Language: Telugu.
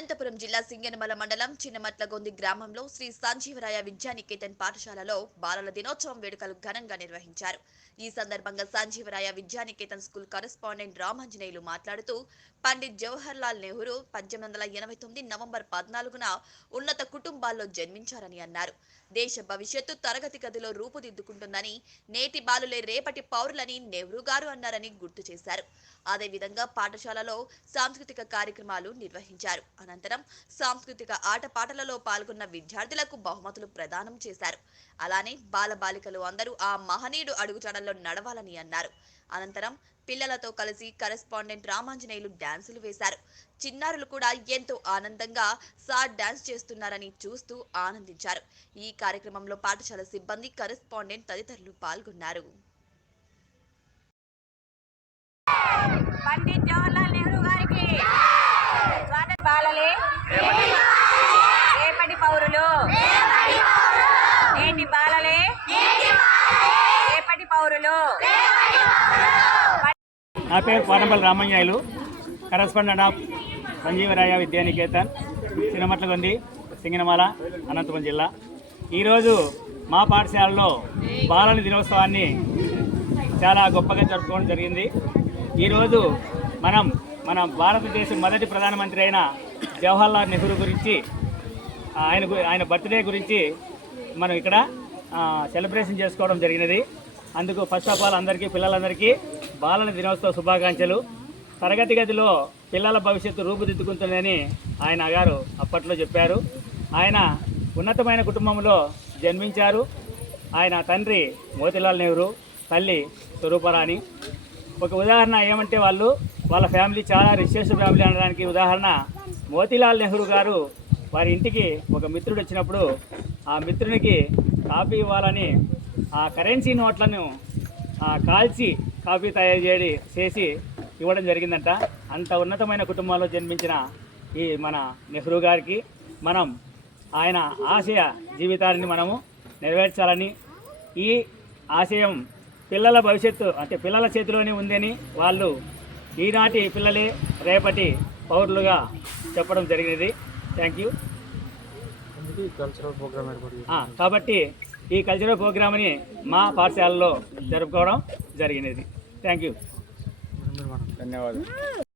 అనంతపురం జిల్లా సింగనమల మండలం చిన్నమట్లగొంది గ్రామంలో శ్రీ సంజీవరాయ విద్యానికేతన్ పాఠశాలలో బాలల దినోత్సవం వేడుకలు ఘనంగా నిర్వహించారు. ఈ సందర్భంగా సంజీవరాయ విద్యానికేతన్ స్కూల్ కరెస్పాండెంట్ రామాంజనేయులు మాట్లాడుతూ పండిత్ జవహర్ లాల్ నెహ్రూ పద్దెనిమిది వందల ఎనభై తొమ్మిది నవంబర్ పద్నాలుగున ఉన్నత కుటుంబాల్లో జన్మించారని అన్నారు. దేశ భవిష్యత్తు తరగతి గదిలో రూపుదిద్దుకుంటుందని నేటి బాలులే రేపటి పౌరులని నెహ్రూ గారు అన్నారని గుర్తు చేశారు. అదేవిధంగా పాఠశాలలో సాంస్కృతిక కార్యక్రమాలు నిర్వహించారు. అనంతరం సాంస్కృతిక ఆటపాటలలో పాల్గొన్న విద్యార్థులకు బహుమతులు ప్రదానం చేశారు. అలానే బాలబాలికలు అందరూ ఆ మహనీయుడు అడుగుచాడల్లో నడవాలని అన్నారు. అనంతరం పిల్లలతో కలిసి కరెస్పాండెంట్ రామాంజనేయులు డాన్సులు వేశారు. చిన్నారులు కూడా ఎంతో ఆనందంగా సార్ డాన్స్ చేస్తున్నారని చూస్తూ ఆనందించారు. ఈ కార్యక్రమంలో పాఠశాల సిబ్బంది కరెస్పాండెంట్ తదితరులు పాల్గొన్నారు. పండిత్ జవహర్లాల్ నెహ్రూ గారికి. స్వాతంత్ర బాలలే. రేపటి పౌరులు. నేటి బాలలే. రేపటి పౌరులు. నా పేరు కోటంపల్లి రామయ్యాయులు కరస్పాండెంట్ ఆఫ్ సంజీవరాయ విద్యానికేతన్ చిన్నమట్లగొంది సింగనమాల అనంతపురం జిల్లా. ఈరోజు మా పాఠశాలలో బాలల దినోత్సవాన్ని చాలా గొప్పగా జరుపుకోవడం జరిగింది. ఈరోజు మనం మన భారతదేశం మొదటి ప్రధానమంత్రి అయిన జవహర్లాల్ నెహ్రూ గురించి ఆయన గు- ఆయన బర్త్డే గురించి మనం ఇక్కడ సెలబ్రేషన్ చేసుకోవడం జరిగినది. అందుకు ఫస్ట్ ఆఫ్ ఆల్ అందరికీ పిల్లలందరికీ బాలల దినోత్సవ శుభాకాంక్షలు. తరగతి గదిలో పిల్లల భవిష్యత్తు రూపుదిద్దుకుంటుందని ఆయన గారు అప్పట్లో చెప్పారు. ఆయన ఉన్నతమైన కుటుంబంలో జన్మించారు. ఆయన తండ్రి మోతిలాల్ నెహ్రూ తల్లి స్వరూపరాణి. ఒక ఉదాహరణ ఏమంటే వాళ్ళు వాళ్ళ ఫ్యామిలీ చాలా రిచెస్ట్ ఫ్యామిలీ అనడానికి ఉదాహరణ మోతీలాల్ నెహ్రూ గారు వారి ఇంటికి ఒక మిత్రుడు వచ్చినప్పుడు ఆ మిత్రునికి కాఫీ ఇవ్వాలని ఆ కరెన్సీ నోట్లను కాల్చి కాఫీ తయారు చేయడి చేసి ఇవ్వడం జరిగిందంట. అంత ఉన్నతమైన కుటుంబంలో జన్మించిన ఈ మన నెహ్రూ గారికి మనం ఆయన ఆశయ జీవితాన్ని మనము నెరవేర్చాలని ఈ ఆశయం పిల్లల భవిష్యత్తు అంటే పిల్లల చేతిలోనే ఉందని వాళ్ళు ఈనాటి పిల్లలే రేపటి పౌరులుగా చెప్పడం జరిగినది. థ్యాంక్ యూ కాబట్టి ఈ కల్చరల్ ప్రోగ్రామ్ని మా పాఠశాలలో జరుపుకోవడం జరిగినది. థ్యాంక్ యూ ధన్యవాదాలు.